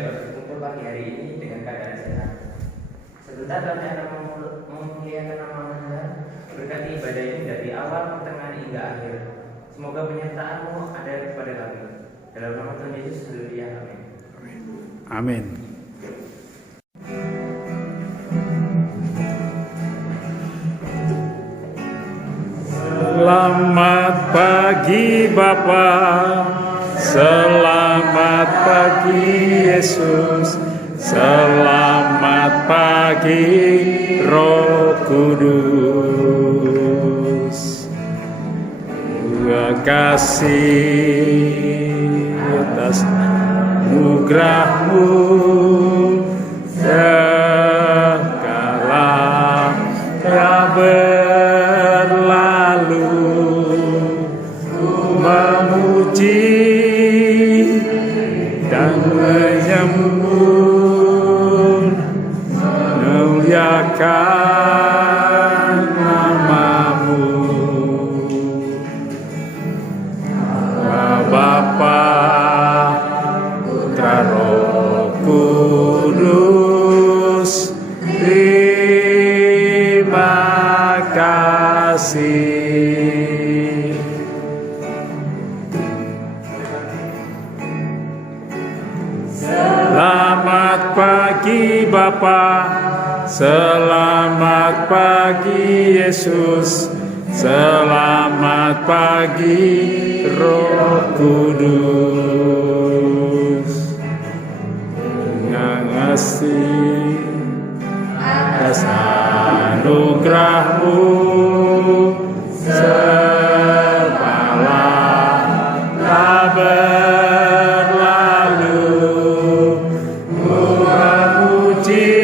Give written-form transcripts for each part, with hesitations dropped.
dapat berkumpul pagi hari ini dengan keadaan sehat. Sebentar kami akan memuliakan nama Anda, berkati ibadah ini dari awal, pertengahan hingga akhir. Semoga penyertaan-Mu ada kepada kami. Dalam nama Tuhan Yesus, haleluya, amin. Amin. Selamat pagi Bapa, selamat pagi Yesus, selamat pagi Roh Kudus. Terima kasih atas anugerah-Mu segala yang berlalu, memuji dan menyembah, memuliakan nama-Mu. Bapa, Putra, Roh Kudus, terima kasih. Selamat pagi Bapa, selamat pagi Yesus, selamat pagi Roh Kudus. Dengan kasih atas anugerah-Mu segala berlalu, Ku memuji,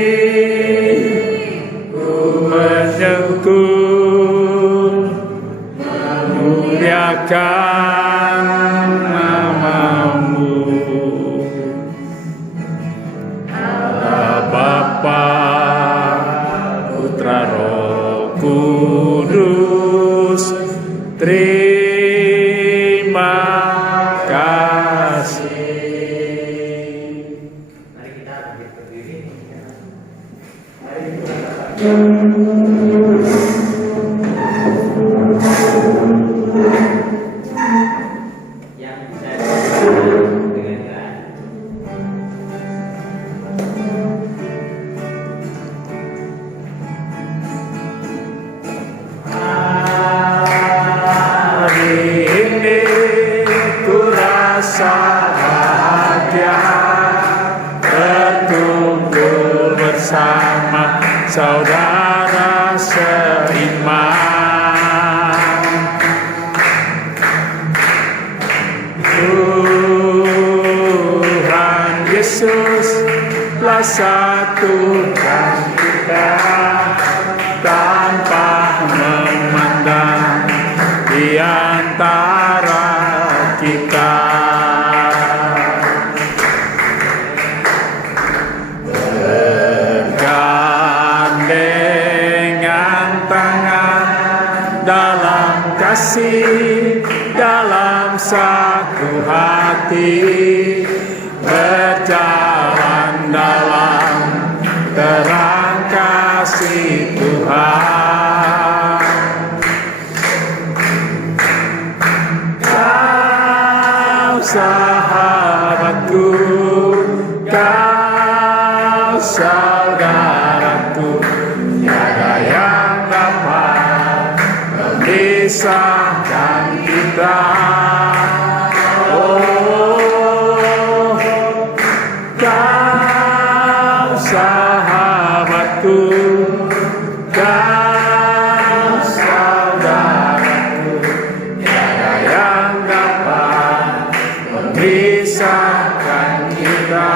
Ku menyembah, memuliakan nama-Mu. Bapa, Putra, Roh Kudus, terima kasih. Mari kita berdiri. Yang bisa dengan Tuhan. Hari ini ku rasa bahagia, berkumpul bersama saudara seiman. Tuhan Yesus telah satukan kita tanpa memandang di antara kita. Bergandengan tangan dalam kasih, dalam satu hati, berjalan dalam terang kasih Tuhan. Kau sahabatku, kau saudaraku, tiada yang dapat memisahkan kita. Oh, kau sahabatku, kau saudaraku, tiada yang dapat memisahkan kita.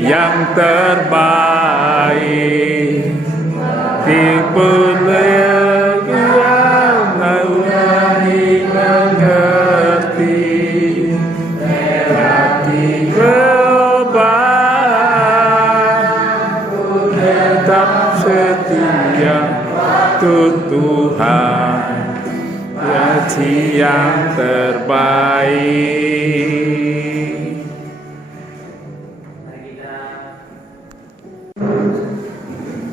yang terbaik. Dipunyai yang naungi mengerti, hati tetap setia untuk Tuhan, hati yang terbaik. Mari kita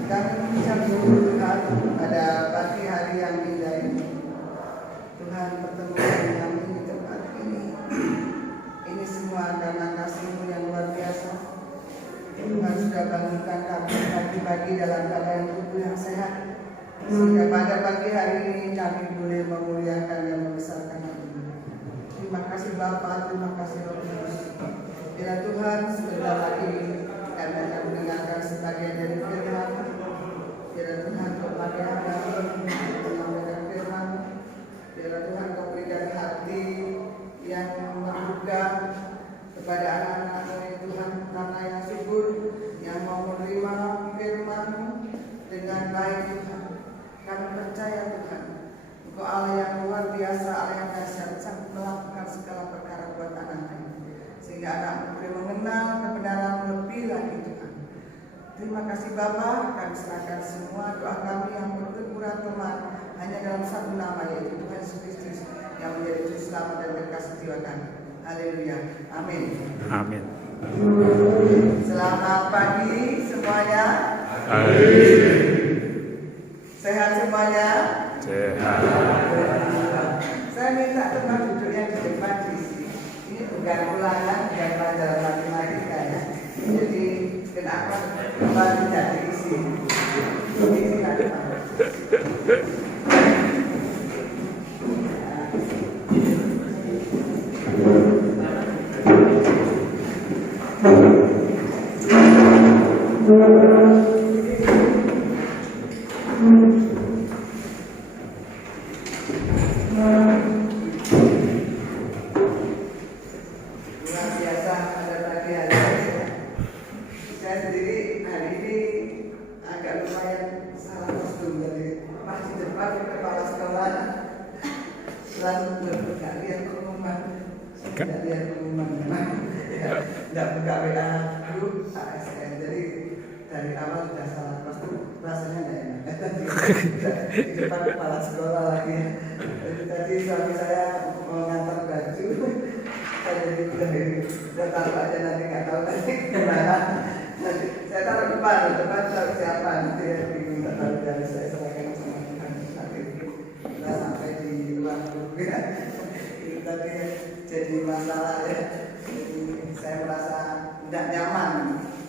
Kami mengucap syukur Tuhan pada pagi hari yang indah ini. Tuhan, pertemuan kami di tempat ini. Ini semua karena kasih-Mu yang luar biasa. Tuhan sudah bangunkan kami pagi-pagi dalam keadaan tubuh yang sehat. Sehingga pada pagi hari ini kami boleh memuliakan dan membesarkan Nama-Mu. Terima kasih Bapa, terima kasih Roh Kudus. Bila Tuhan sebentar lagi kami akan mendengarkan sebagian dari firman. Bila Tuhan Kau pakai hamba untuk menyampaikan firman. Bila Tuhan Kau berikan hati yang membuka kepada anak-anak-Mu Tuhan, karena yang subur, yang mau menerima firman-Mu dengan baik Tuhan. Kami percaya Tuhan, Engkau Allah yang luar biasa, Allah yang dahsyat, sanggup melakukan segala perkara buat anak-anak, sehingga anak boleh mengenal kebenaran lebih lagi Tuhan. Terima kasih Bapa, kami serahkan semua doa kami yang berkeburan teman hanya dalam satu nama, yaitu Tuhan Yesus Kristus yang menjadi juru selamat dan berkat setiwa kami. Haleluya, amin. Amin. Selamat pagi semuanya. Sehat semuanya. Sehat. Saya minta tempat duduk yang di depan diisi. Ini bukan ulangan, bukan pelajaran matematika ya. Jadi kenapa tempat tidak diisi? Ini silakan. Luar biasa pada pagi hari ini. Saya sendiri hari ini agak lumayan salah kostum dari masih depan kepala sekolah. Lalu nggak lihat pengumuman, nggak lihat pengumuman, nggak buka WA grup ASN. Jadi dari awal sudah salah kostum, rasanya nggak enak. Di depan kepala sekolah lagi. Jadi tadi suami saya mau ngantar baju. Udah taruh aja, nanti nggak tahu nanti gimana. Nanti saya taruh depan taruh siapa, nanti bingung, nggak tahu, dari saya serahkan sama Tuhan. Nanti kita sampai di luar grup ya. Itu tadi jadi masalah ya. Jadi saya merasa tidak nyaman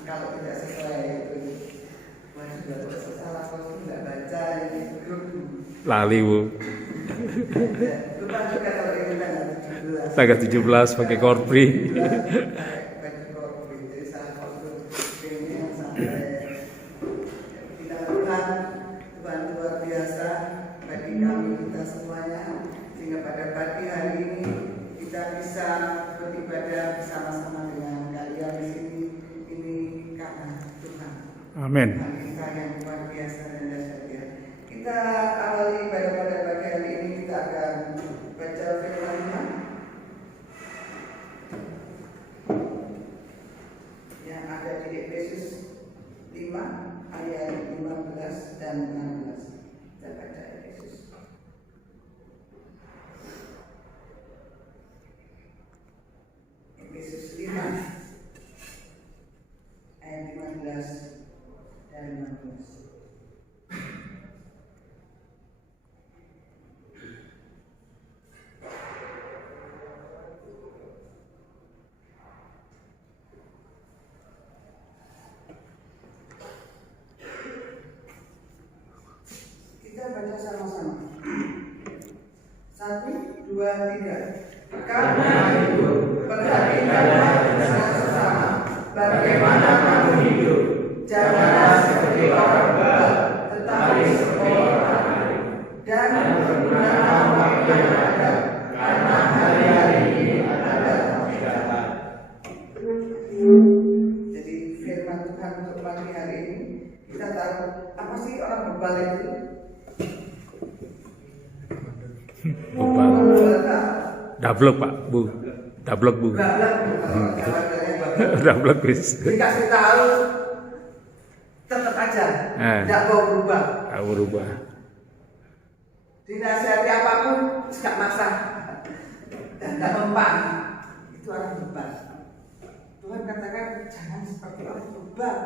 kalau tidak sesuai itu. Wah, sudah salah kalau tidak baca ini grup. Lali Bu. Lupa juga kalau ini Tanggal 17 pakai korpri. Jadi salah kostum ini yang sampai kita Tuhan luar biasa bagi kami kita semuanya, sehingga pada pagi hari ini kita bisa beribadah bersama-sama dengan kalian di sini. Ini karena Tuhan. Amin. Tuhan kita yang luar biasa dan dahsyat ya. Kita awali ibadah pada pagi hari ini, kita akan baca firman Tuhan yang ada di Efesus 5 ayat 15 dan 16. Kita baca Efesus. Efesus 5 ayat 15 dan 16. Kita baca sama-sama. 1, 2, 3. Karena itu, perhatikanlah sesama bagaimana kamu hidup. Janganlah seperti orang bebal, tetapi seperti orang alim. Dan bergunakan waktu yang ada, karena hari-hari ini adalah jahat. Jadi Tuhan untuk pagi hari ini. Kita tahu apa sih orang bebal itu? Bebal. Dablek Pak, Bu. Dablek Bu. Gablek. Dablek wis. Dikasih tahu tetap aja tidak mau berubah. Tahu berubah. Dinasihati apapun tidak masak dan tidak mempan. Itu orang bebal. Tuhan katakan jangan seperti orang bebal.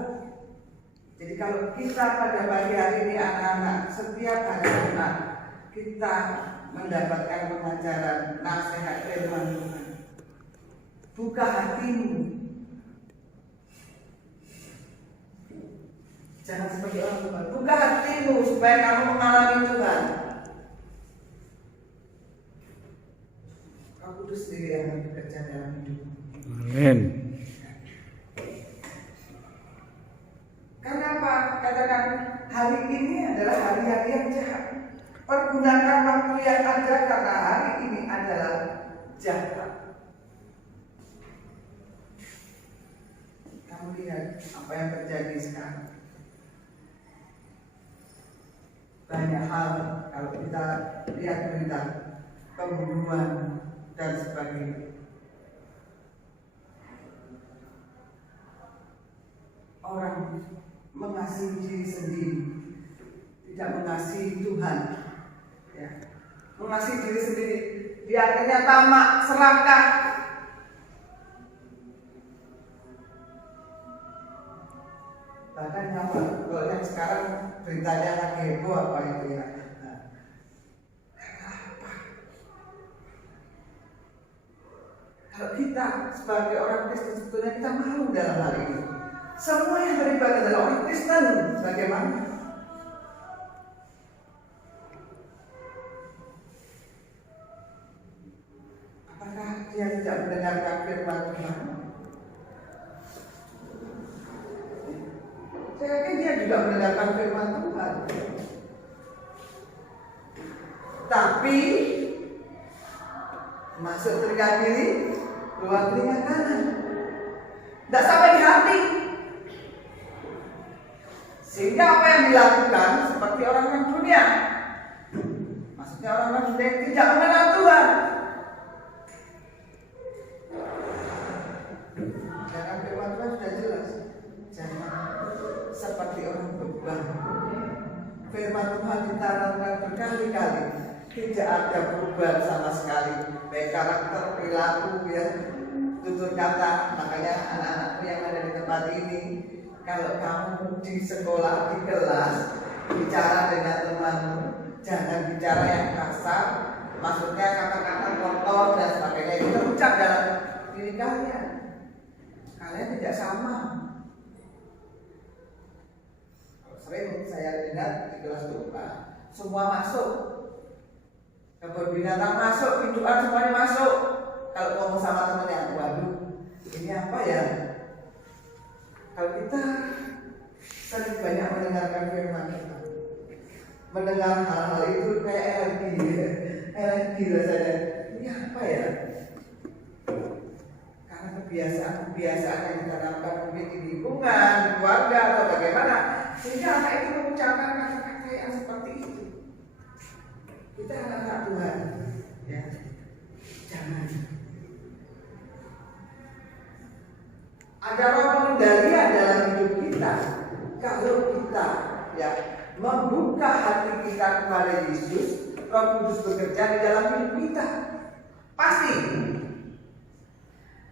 Jadi kalau kita pada pagi hari ini anak-anak setiap hari Jumat kita mendapatkan pengajaran nasihat firman Tuhan. Buka hatimu. Jangan seperti orang bebal. Buka hatimu supaya kamu mengalami Tuhan. Roh Kudus sendiri yang bekerja dalam hidupmu. Amin. Karena apa? Katakan hari ini adalah hari-hari yang jahat. Pergunakan waktu yang ada karena hari ini adalah jahat. Kamu lihat apa yang terjadi sekarang. Banyak hal kalau kita lihat berita pembunuhan dan sebagainya. Orang mengasihi diri sendiri, tidak mengasihi Tuhan. Ya. Mengasihi diri sendiri, dia akhirnya tamak, serakah. Bahkan apa? Kalau yang sekarang beritanya lagi heboh apa itu ya? Nah, apa? Kalau kita sebagai orang Kristen sebetulnya kita malu dalam hal ini. Semua yang terlibat adalah orang Kristen. Bagaimana? Apakah dia tidak mendengarkan firman Tuhan? Saya yakin dia juga mendengarkan firman Tuhan. Tapi masuk telinga kiri, keluar telinga kanan. Tidak sampai di hati. Sehingga apa yang dilakukan seperti orang-orang dunia. Maksudnya orang-orang dunia yang tidak mengenal Tuhan. Jangan firman Tuhan sudah jelas. Jangan seperti orang bebal. Firman Tuhan ditanamkan berkali-kali. Tidak ada perubahan sama sekali. Baik karakter, perilaku, ya, tutur kata. Makanya anak-anakku yang ada di tempat ini, kalau kamu di sekolah, di kelas, bicara dengan temanmu, jangan bicara yang kasar, maksudnya kata-kata kotor dan sebagainya. Itu terucap dalam diri kalian. Kalian tidak sama. Sering saya lihat di kelas doa, semua masuk. Kebun binatang masuk, pintuan semuanya masuk. Kalau ngomong sama temannya, waduh, ini apa ya? Kalau kita sering banyak mendengarkan firman Tuhan, mendengar hal-hal itu kayak alergi rasanya. Ini apa ya? Karena kebiasaan yang ditanamkan mungkin di lingkungan, di keluarga atau bagaimana, sehingga anak itu mengucapkan kata-kata yang seperti itu. Kita anak-anak Tuhan, ya, jangan. Ada roh pengendalian dalam hidup kita. Kalau kita ya membuka hati kita kepada Yesus, Roh Kudus bekerja di dalam hidup kita. Pasti.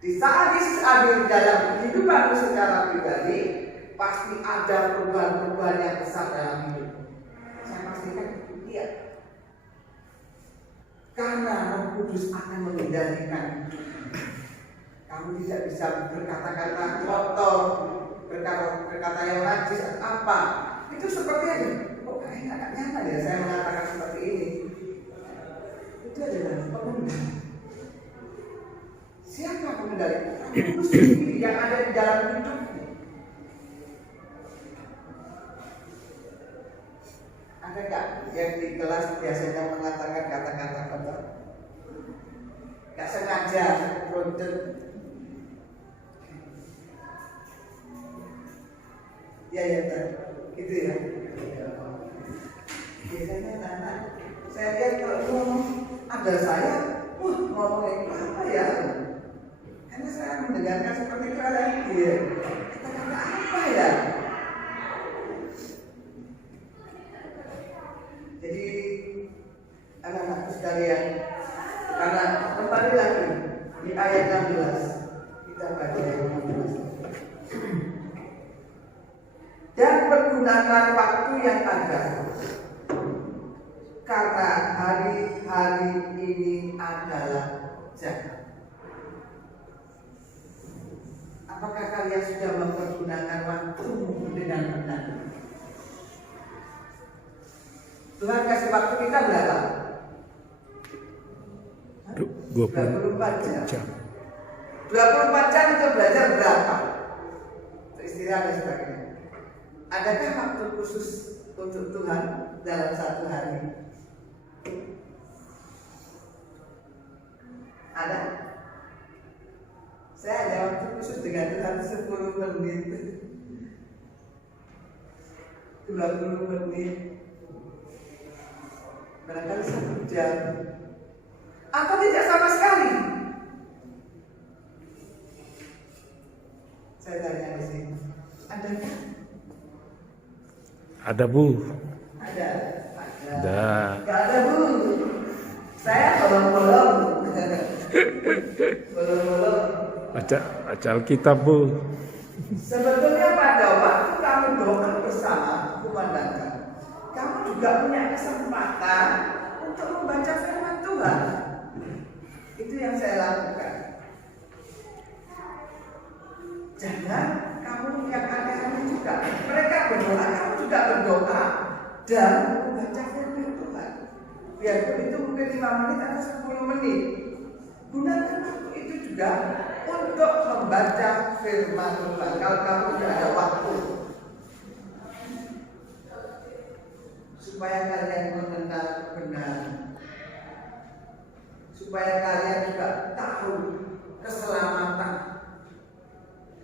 Di saat Yesus hadir dalam kehidupanmu secara pribadi, pasti ada perubahan-perubahan yang besar dalam hidupmu. Saya pastikan itu dia. Karena Roh Kudus akan mengendalikan hidupmu. Kamu tidak bisa berkata-kata kotor, berkata yang najis apa. Itu seperti ini. Kok kayaknya agak nyaman ya saya mengatakan seperti ini. Itu adalah pengendali. Siapa pengendali? Kudus sendiri yang ada di dalam hidupmu. Ada nggak yang di kelas biasanya mengatakan kata-kata kotor? Nggak sengaja, produk. Ya ya Tan, gitu ya. Biasanya anak saya lihat kalau ngomong ada saya, wah ngomongnya apa ya? Karena saya mendengarkan seperti itu ada dia. Kata-kata apa ya? Jadi anak-anakku sekalian, karena kembali lagi di ayat 16 kita baca ayat 16. Dan pergunakan waktu yang ada, karena hari-hari ini adalah jahat. Apakah kalian sudah mempergunakan waktu dengan benar? Tuhan kasih waktu kita berapa? 24 jam. 24 jam untuk belajar berapa? Untuk istirahat dan sebagainya. Adakah waktu khusus untuk Tuhan dalam satu hari? Ada? Saya ada waktu khusus dengan Tuhan 10 menit, 20 menit, barangkali 1 jam, atau tidak sama sekali. Saya tanya di sini, adakah? Ada Bu. Ada. Ada. Gak ada Bu. Saya bolong-bolong. Bolong-bolong. Baca Alkitab Bu. Sebetulnya pada waktu kamu doa bersama kumandangkan, kamu juga punya kesempatan untuk membaca firman Tuhan. Itu yang saya lakukan. Jangan kamu yang aneh-aneh juga. Mereka berdoa, kamu juga berdoa dan membaca firman Tuhan. Biarpun itu mungkin 5 menit atau 10 menit. Gunakan waktu itu juga untuk membaca firman Tuhan. Kalau kamu tidak ada waktu, supaya kalian mengenal benar, supaya kalian juga tahu keselamatan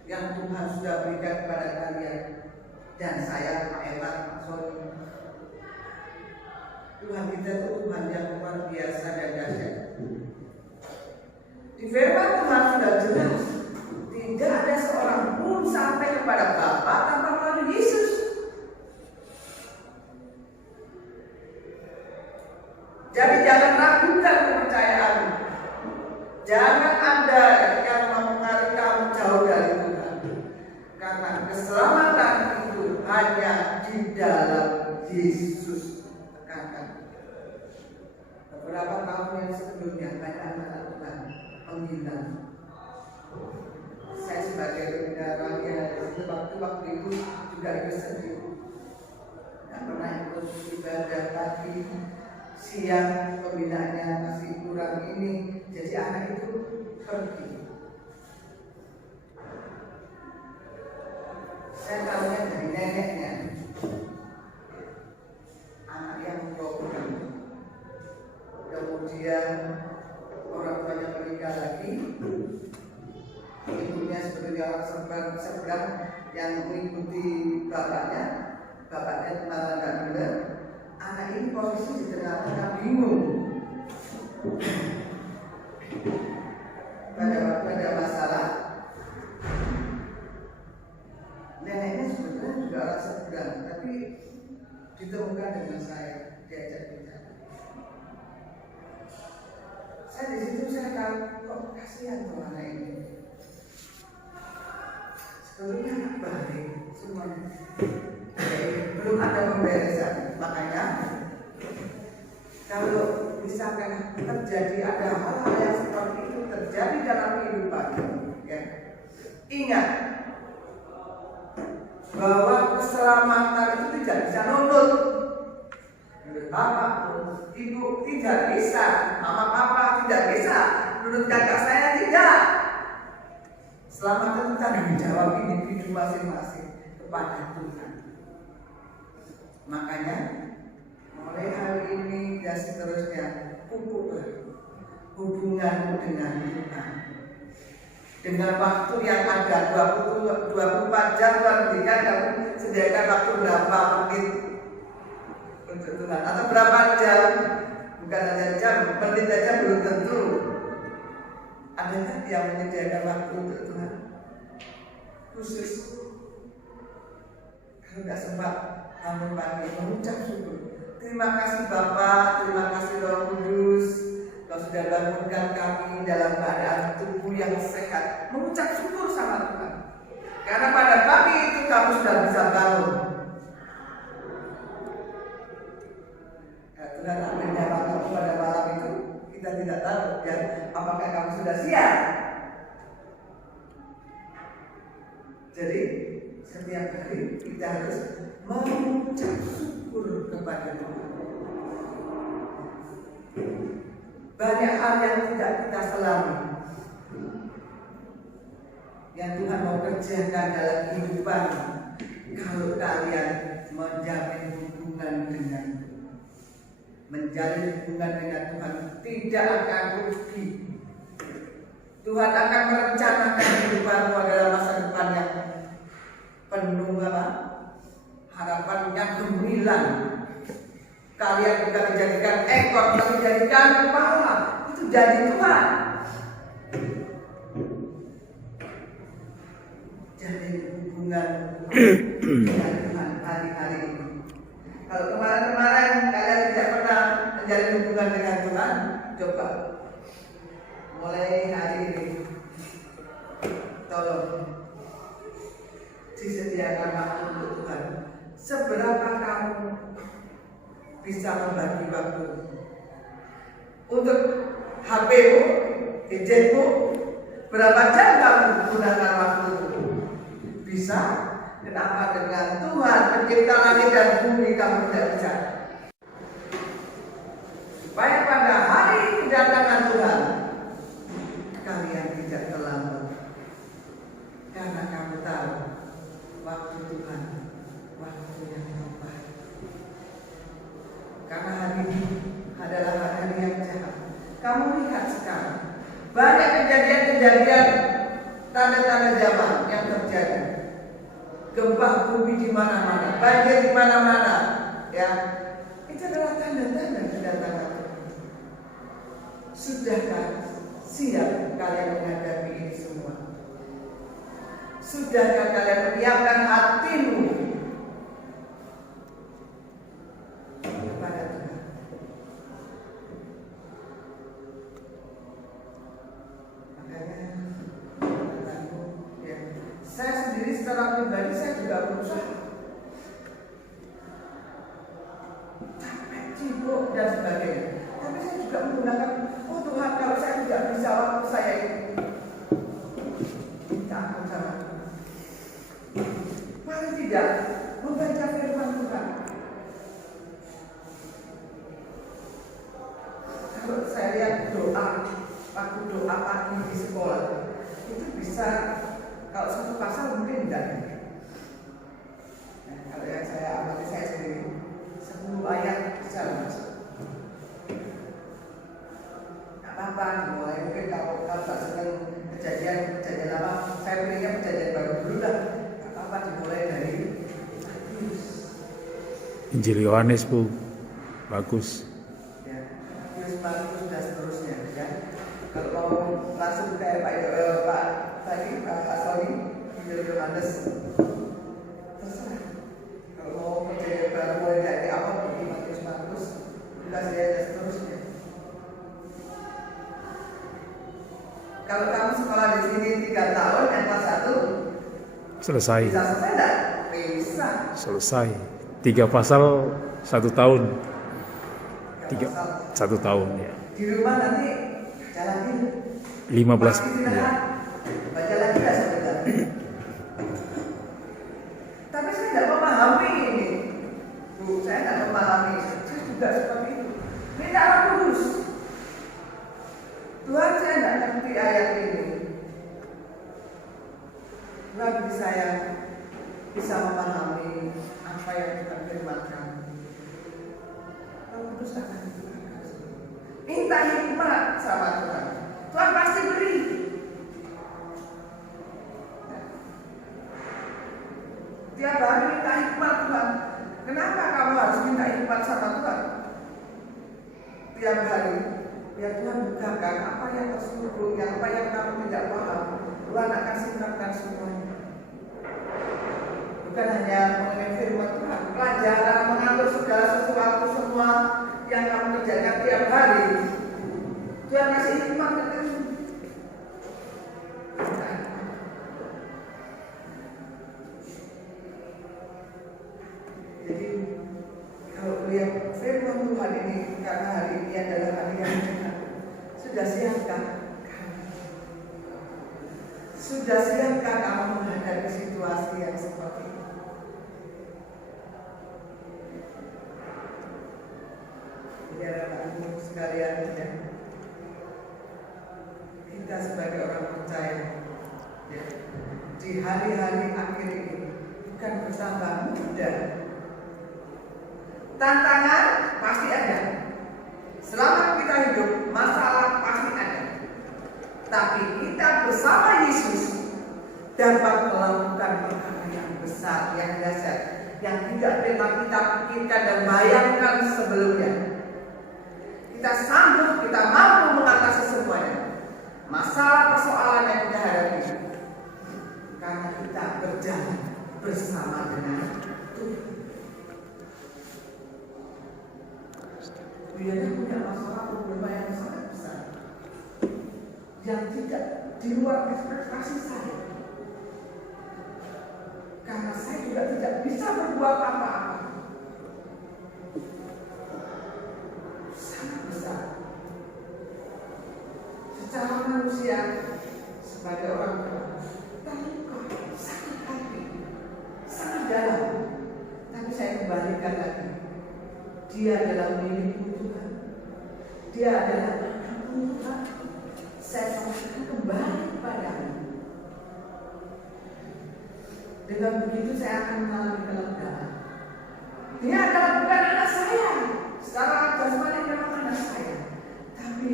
yang Tuhan sudah berikan kepada kalian. Dan saya Pak Evan, Pak Sony, Tuhan kita itu Tuhan yang luar biasa dan dahsyat. Di firman Tuhan sudah jelas, tidak ada seorang pun sampai kepada Bapa tanpa melalui Yesus. Jadi jangan ragukan kepercayaanmu. Jangan ada yang mempengaruhi kamu jauh dari Tuhan. Karena keselamatan itu hanya di dalam Yesus. Tekankan. Beberapa tahun yang sebelumnya banyak anak Tuhan menghina. Saya sebagai pembina waktu itu juga ikut sedih. Tidak pernah ikut ibadah pagi, siang pembinaannya masih kurang ini, jadi anak itu pergi. Saya tahunya dari neneknya, anak yang program. Kemudian orang tuanya menikah lagi, ibunya seperti orang seberang yang mengikuti bapaknya malah nggak benar. Anak ini posisi di tengah-tengah bingung. Pada waktu ada masalah, neneknya sebetulnya juga orang seberang, tapi ditemukan dengan saya, diajak bicara. Saya di situ saya tahu, kok kasihan tuh anak ini. Sebetulnya anak baik semuanya. Belum ada pemberesan, makanya kalau misalkan terjadi ada hal-hal yang seperti itu terjadi dalam kehidupan, ya, ingat bahwa keselamatan itu tidak bisa nurut. Bapak, ibu tidak bisa, mama papa tidak bisa, menurut kakak saya tidak. Selamat itu tanggung jawab individu masing-masing kepada Tuhan. Makanya mulai hari ini dan seterusnya pupuklah hubungan dengan Tuhan. Dengan waktu yang ada 24 jam Tuhan berikan, kamu sediakan waktu berapa menit untuk Tuhan, atau berapa jam, bukan hanya jam, menit saja belum tentu. Adakah yang menyediakan waktu untuk Tuhan khusus? Kalau nggak sempat bangun pagi mengucap syukur, terima kasih Bapa, terima kasih Roh Kudus, Kau sudah bangunkan kami dalam keadaan tubuh yang sehat. Mengucap syukur sama Tuhan, karena pada pagi itu kamu sudah bisa bangun. Tuhan ambil nyawa kamu pada malam itu, kita tidak tahu ya, apakah kamu sudah siap. Jadi setiap hari kita harus mengucap syukur kepada Tuhan. Banyak hal yang tidak kita selami, yang Tuhan mau kerjakan dalam kehidupan kalau kalian menjalin hubungan dengan Tuhan. Menjalin hubungan dengan Tuhan tidak akan rugi. Tuhan akan merencanakan kehidupanmu adalah masa depan yang penuh apa? Harapannya gemilang. Kalian bukan dijadikan ekor, tapi dijadikan kepala. Itu jadi Tuhan. Jadi hubungan dengan Tuhan hari-hari ini. Kalau kemarin-kemarin kalian tidak pernah menjalin hubungan dengan Tuhan, coba mulai hari ini tolong disediakan waktu untuk Tuhan. Seberapa kamu bisa membagi waktu untuk HP-mu, gadgetmu? Berapa jam kamu menggunakan waktu? Bisa? Kenapa dengan Tuhan pencipta langit dan bumi kamu tidak bisa? Supaya pada hari kedatangan Tuhan kalian tidak terlambat, karena kamu tahu waktu Tuhan waktu yang tepat. Karena hari ini adalah hari yang jahat. Kamu lihat sekarang banyak kejadian-kejadian, tanda-tanda zaman yang terjadi. Gempa bumi di mana-mana, banjir di mana-mana, ya. Itu adalah tanda-tanda kedatangan Tuhan. Sudahkah siap kalian menghadapi ini semua? Sudahkah kalian menyiapkan hatimu kepada Tuhan? Makanya kataku, ya, saya sendiri secara pribadi saya juga berusaha, capek, sibuk dan sebagainya. Tapi saya juga menggunakan, oh Tuhan, kalau saya tidak bisa waktu saya ini, minta ampun sama Tuhan. Paling tidak membaca firman Tuhan. Kalau saya lihat doa, waktu doa pagi di sekolah, itu bisa, kalau satu pasal mungkin tidak. Nah, kalau yang saya amati saya sendiri, 10 ayat bisa masuk. Tidak apa-apa, dimulai mungkin kalau tak senang kejadian apa, saya pilihnya kejadian baru dulu lah. Tidak apa-apa, dimulai dari Matius. Injil Yohanes, Bu. Bagus. Markus dan seterusnya, ya. Kalau mau langsung kayak Pak Soli, Injil Yohanes, terserah. Kalau mau percaya baru mulai dari awal bagi Markus, Lukas dan seterusnya. Kalau kamu sekolah di sini 3 tahun, yang kelas 1 Selesai. bisa selesai enggak? Bisa. Selesai. 3 pasal 1 tahun. 1 tahun ya. Di rumah nanti jalan 15 ya. baca lagi lah sebentar. Tapi saya tidak memahami ini, Bu. Saya tidak memahami. Saya juga seperti itu. Minta Roh Kudus. Tuhan, saya tidak ngerti ayat ini. Tuhan, beri saya bisa memahami apa yang Tuhan firmankan. Roh Kudus akan dibukakan. Minta hikmat sama Tuhan. Tuhan pasti beri. Tiap hari minta hikmat Tuhan. Kenapa kamu harus minta hikmat sama Tuhan? Tiap hari, biar Tuhan bukakan apa yang tersembunyi, apa yang kamu tidak paham. Tuhan akan singkapkan semuanya. Bukan hanya mengenai firman Tuhan, pelajaran mengatur segala sesuatu semua yang kamu kerjakan tiap hari. Tuhan kasih hikmat ke kamu. Jadi kalau lihat firman Tuhan ini, karena hari ini adalah hari yang benar, sudah siapkah? Sudah siapkah kamu menghadapi situasi yang seperti ini? Saudara-saudaraku sekalian, ya, kita sebagai orang percaya, ya, di hari-hari akhir ini bukan bertambah mudah. Tantangan pasti ada. Selama kita hidup, masalah pasti ada. Tapi kita bersama Yesus dapat melakukan perkara yang besar, yang dahsyat, yang tidak pernah kita pikirkan dan bayangkan sebelumnya. Kita sanggup, kita mampu mengatasi semuanya. Masalah persoalan yang kita hadapi, karena kita berjalan bersama dengan Tuhan. Dia punya masalah problema yang sangat besar, yang tidak di luar ekspektasi saya. Karena saya juga tidak bisa berbuat apa-apa. Sangat besar. Secara manusia, sebagai orang tua, terluka, sakit hati, sangat dalam. Tapi saya kembalikan lagi, dia adalah milikku Tuhan. Dia adalah anakku Tuhan. Saya serahkan kembali kepadamu. Dengan begitu saya akan mengalami kelegaan. Dia adalah bukan anak saya. Secara jasmani memang anak saya. Tapi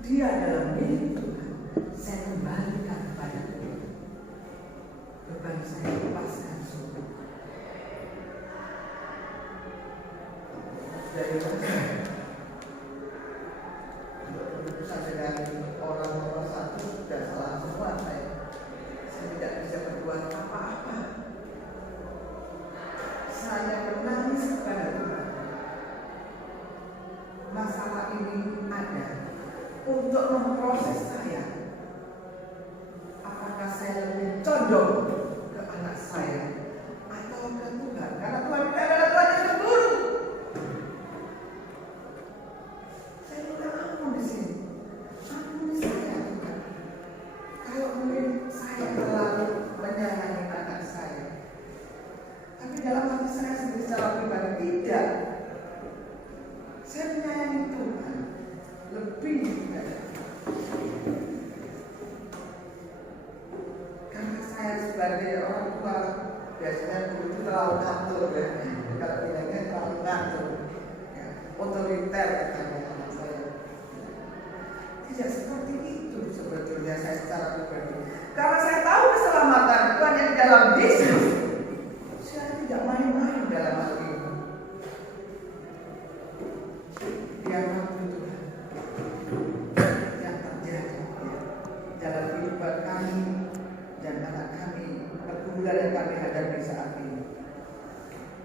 dia adalah milik Tuhan. Saya kembalikan kepada Tuhan. Beban saya lepaskan semua. Dari mana? Untuk berurusan dengan orang nomor satu sudah salah semua saya. Saya tidak bisa berbuat apa-apa. Saya menangis kepada Tuhan. Masalah ini ada untuk memproses saya. Apakah saya lebih condong ke anak saya atau ke Tuhan? Karena Tuhan kita adalah Tuhan yang cemburu. Saya minta ampun di sini. Ampuni saya, Tuhan. Kalau mungkin saya terlalu menyayangi anak saya, tapi dalam hati saya sendiri secara pribadi tidak. Saya menyayangi Tuhan lebih dari karena saya sebagai orang tua biasanya dulu itu terlalu ngatur ya. Kalau bilangnya terlalu ngatur, ya, otoriter katanya anak saya. Tidak seperti itu sebetulnya saya secara pribadi. Karena saya tahu keselamatan Tuhan yang di dalam Yesus, saya tidak main-main dalam hal ini. Biarkan Tuhan yang terjadi dalam kehidupan kami dan anak kami, pergumulan yang kami hadapi saat ini.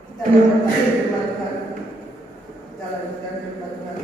Kita lanjutkan firman Tuhan. Kita lanjutkan firman Tuhan.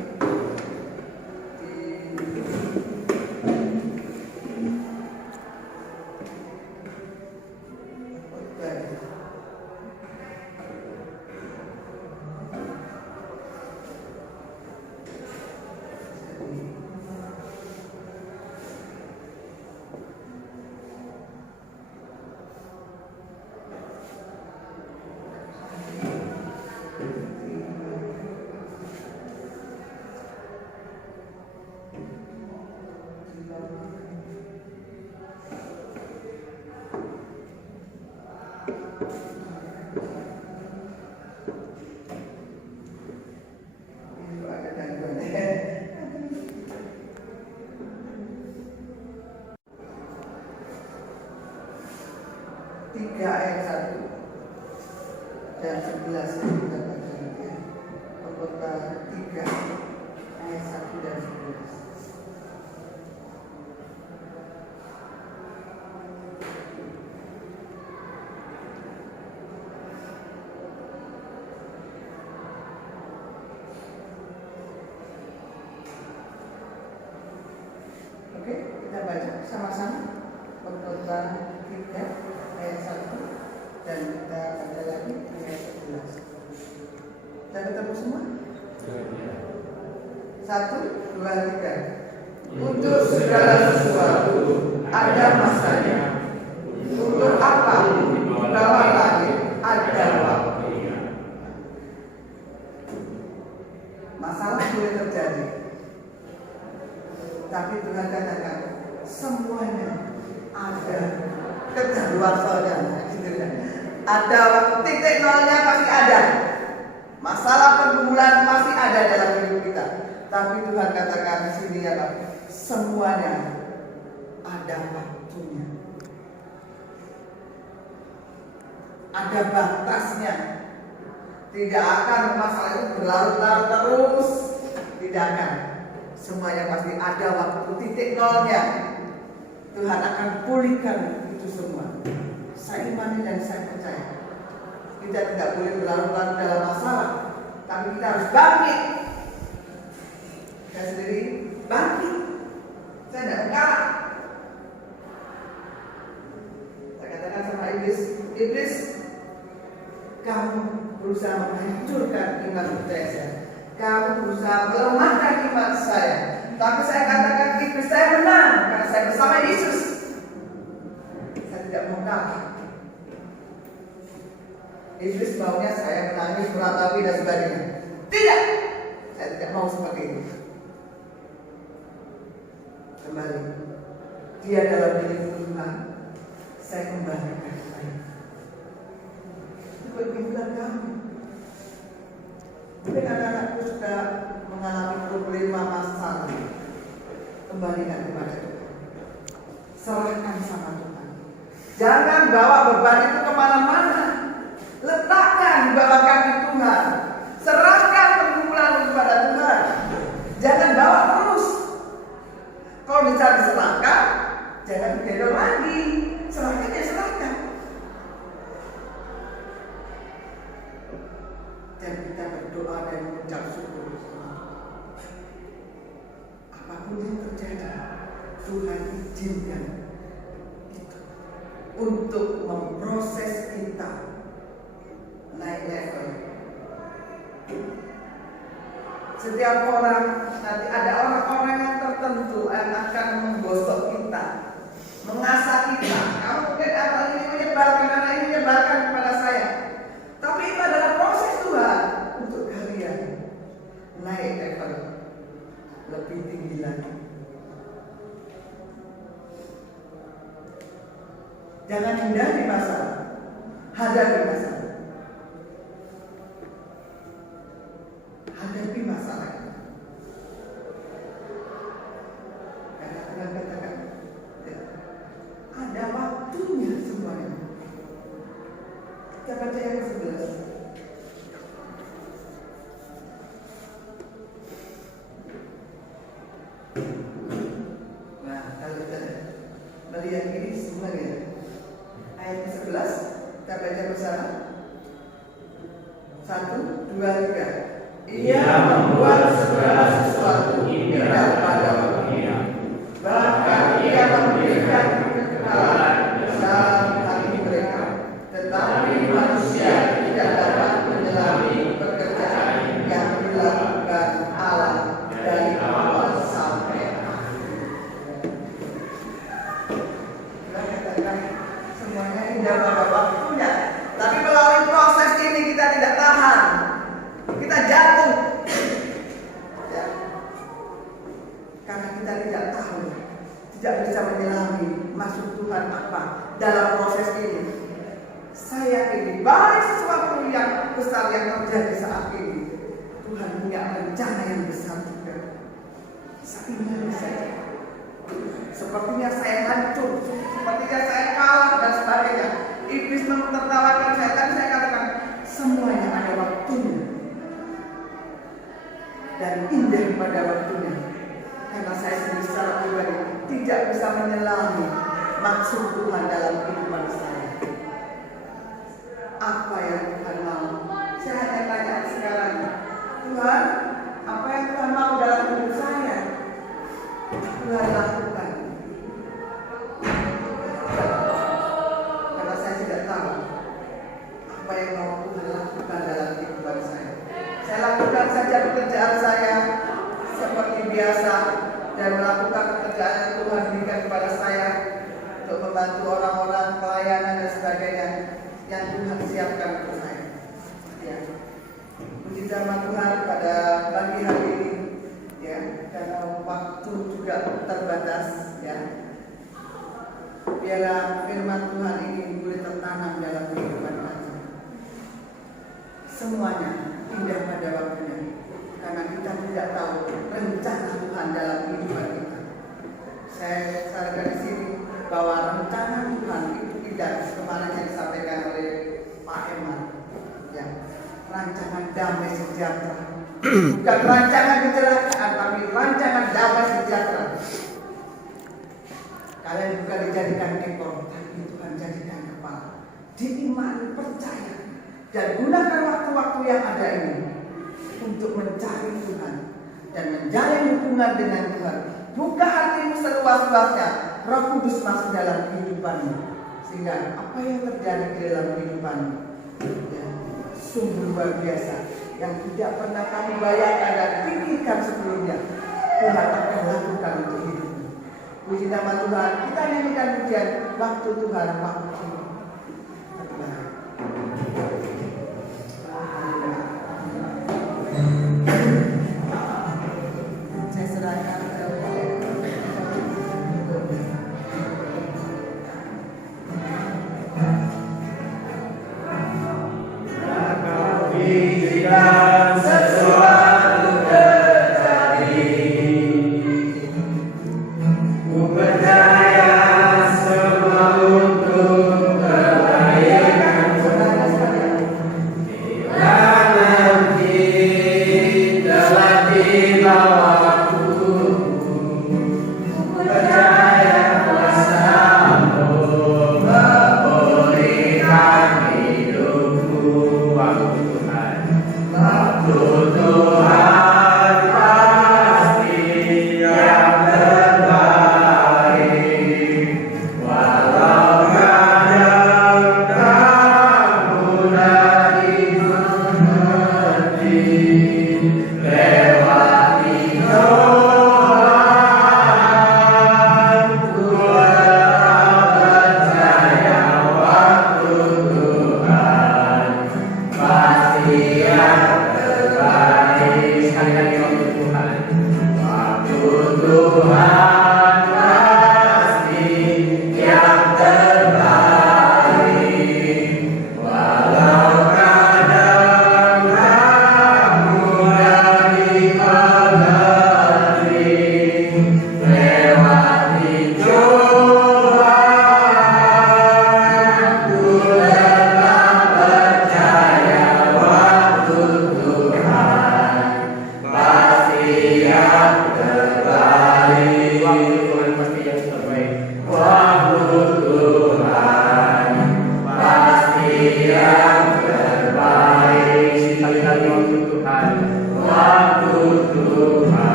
dan 11 kita baca ya. Pengkhotbah 3 ayat 1 dan 11. Oke, kita baca sama-sama Pengkhotbah 3 ayat 1 dan kita baca lagi ayat 11. Sudah ketemu semua? 1, 2, 3. Untuk segala sesuatu ada masanya. Untuk apa di bawah langit ada waktunya. Masalah boleh terjadi, tapi Tuhan katakan semuanya ada kedaluarsanya, gitu kan? Ada waktu titik nolnya pasti ada. Masalah pergumulan pasti ada dalam hidup kita. Tapi Tuhan katakan di sini apa? Semuanya ada waktunya. Ada batasnya. Tidak akan masalah itu berlarut-larut terus. Tidak akan. Semuanya pasti ada waktu titik nolnya. Tuhan akan pulihkan itu semua. Saya imani dan saya percaya. Kita tidak boleh berlarut-larut dalam masalah, tapi kita harus bangkit. Saya sendiri bangkit. Saya tidak mengalah. Saya katakan sama iblis, kamu berusaha menghancurkan iman percaya saya. Kamu berusaha melemahkan iman saya. Tapi saya katakan iblis, saya menang karena saya bersama Yesus. Saya tidak mau kalah. Iblis maunya saya menangis, meratapi dan sebagainya. Tidak, saya tidak mau seperti itu. Kembali, dia dalam diri Tuhan, saya kembalikan saya. Itu pergumulan kamu. Mungkin anak-anakku sudah mengalami problema masalah. Kembalikan kepada Tuhan. Serahkan sama Tuhan. Jangan bawa beban itu kemana-mana. Letakkan di bawah kaki Tuhan. Serahkan pergumulan kepada Tuhan. Jangan bawa terus. Kalau bisa diserahkan, jangan digendong lagi. Serahkan ya serahkan. Dan kita berdoa dan mengucap syukur. Apapun yang terjadi, Tuhan izinkan itu untuk memproses kita naik level. Setiap orang, nanti ada orang-orang yang tertentu yang akan menggosok kita, mengasah kita. Kamu mungkin anak ini menyebarkan, anak ini menyebarkan kepada saya. Tapi itu adalah proses Tuhan untuk kalian naik level lebih tinggi lagi. Jangan hindari masalah, hadapi masalah. Hadapi masalah. Karena Tuhan katakan ada waktunya semuanya. Kita baca yang ke-11. Nah, kalau kita melihat ini semuanya. Ayat ke-11 kita baca bersama. 1, 2, 3. Ia membuat segala sesuatu indah pada waktunya. Bahkan ia memberikan kekekalan dalam hati mereka. Tetapi manusia tidak dapat menyelami pekerjaan yang dilakukan Allah dari awal sampai akhir. Kita katakan semuanya indah pada waktunya. Tapi melalui proses ini kita tidak tahan. Kita jatuh. Ya. Karena kita tidak tahu, tidak bisa menyelami maksud Tuhan apa dalam proses ini. Saya yakin balik sesuatu yang besar yang terjadi saat ini, Tuhan punya rencana yang besar juga. Sepertinya saya, sepertinya saya hancur, sepertinya saya kalah dan sebagainya. Iblis menertawakan saya, dan saya katakan semua indah pada waktunya. Karena saya sendiri secara pribadi tidak bisa menyelami maksud Tuhan dalam kehidupan saya. Apa yang Tuhan mau? Saya hanya tanya sekarang, Tuhan, apa yang Tuhan mau dalam hidup saya? Tuhan lakukan. Karena saya tidak tahu apa yang mau Tuhan lakukan dalam kehidupan saya. Saya lakukan saja pekerjaan saya seperti biasa dan melakukan pekerjaan yang Tuhan berikan kepada saya untuk membantu orang-orang, pelayanan dan sebagainya yang Tuhan siapkan untuk saya. Ya. Puji nama Tuhan pada pagi hari ini, ya, karena waktu juga terbatas, ya. Biarlah firman Tuhan ini boleh tertanam dalam kehidupan kami. Semuanya indah pada waktunya, karena kita tidak tahu rencana Tuhan dalam kehidupan kita. Saya sarankan di sini bahwa rencana Tuhan itu tidak kemarin yang disampaikan oleh Pak Eman, ya, rancangan damai sejahtera, bukan rancangan kecelakaan, tapi rancangan damai sejahtera. Kalian bukan dijadikan ekor, tapi Tuhan jadikan kepala. Diimani, percaya, dan gunakan waktu-waktu yang ada ini untuk mencari Tuhan dan menjalin hubungan dengan Tuhan. Buka hatimu seluas-luasnya, Roh Kudus masuk dalam kehidupanmu, sehingga apa yang terjadi di dalam kehidupanmu, ya, sungguh luar biasa, yang tidak pernah kamu bayangkan dan pikirkan sebelumnya, Tuhan akan lakukan untuk hidupmu. Puji nama Tuhan. Kita nyanyikan pujian waktu Tuhan, waktu terbaik. Saya serahkan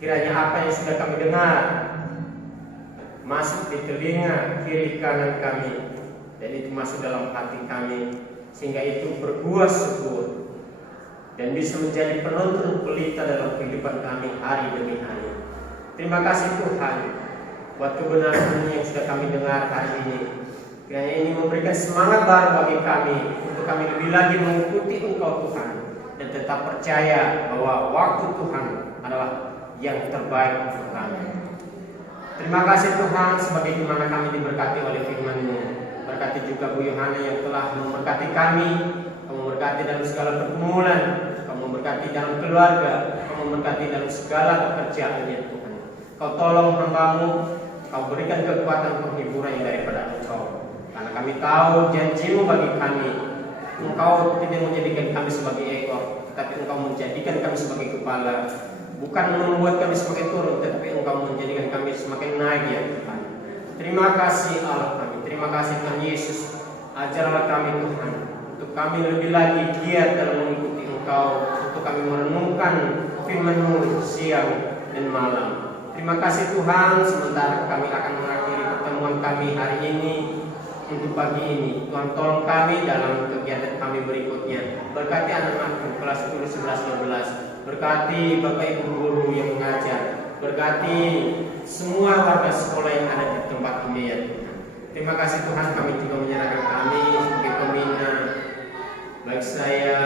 kiranya apa yang sudah kami dengar masuk di telinga kiri kanan kami, dan itu masuk dalam hati kami, sehingga itu berbuah subur dan bisa menjadi penuntun pelita dalam kehidupan kami hari demi hari. Terima kasih Tuhan buat kebenaran yang sudah kami dengar hari ini. Kiranya ini memberikan semangat baru bagi kami untuk kami lebih lagi mengikuti Engkau Tuhan, dan tetap percaya bahwa waktu Tuhan adalah yang terbaik untuk kami. Terima kasih Tuhan, sebagaimana kami diberkati oleh firman-Mu. Berkati juga Bu Yohana yang telah memberkati kami. Kamu memberkati dalam segala pergumulan, Kau memberkati dalam keluarga, Kau memberkati dalam segala pekerjaannya Tuhan. Kau tolong hamba-Mu, Kau berikan kekuatan penghiburan yang daripada Engkau. Karena kami tahu janji-Mu bagi kami, Engkau tidak menjadikan kami sebagai ekor, tetapi Engkau menjadikan kami sebagai kepala. Bukan membuat kami sebagai turun, tetapi Engkau menjadikan kami semakin naik ya Tuhan. Terima kasih Allah kami, terima kasih Tuhan Yesus. Ajarlah kami Tuhan, untuk kami lebih lagi giat dalam mengikuti Engkau, untuk kami merenungkan firman-Mu siang dan malam. Terima kasih Tuhan, sementara kami akan mengakhiri pertemuan kami hari ini. Untuk pagi ini, Tuhan tolong kami dalam kegiatan kami berikutnya. Berkati anak-anak kelas 10, 11, 12. Berkati Bapak Ibu guru yang mengajar. Berkati semua warga sekolah yang ada di tempat ini ya Tuhan. Terima kasih Tuhan, kami juga menyerahkan kami sebagai pembina. Baik saya,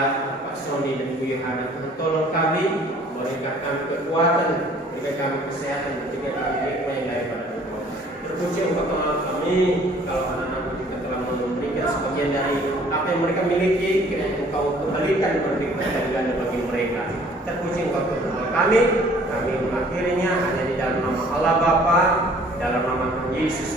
Pak Sony dan Bu Yohana. Tuhan tolong kami, berikan kami kekuatan, berikan kami kesehatan, berikan kami hikmah yang daripada Engkau. Terpuji Engkau Tuhan kami, kalau anak-anak juga telah memberikan sebagian dari apa yang mereka miliki, kiranya Engkau kembalikan berlipat dan ganda bagi mereka. Terpuji Engkau Tuhan kami mengakhirinya hanya di dalam nama Allah Bapa, dalam nama Tuhan Yesus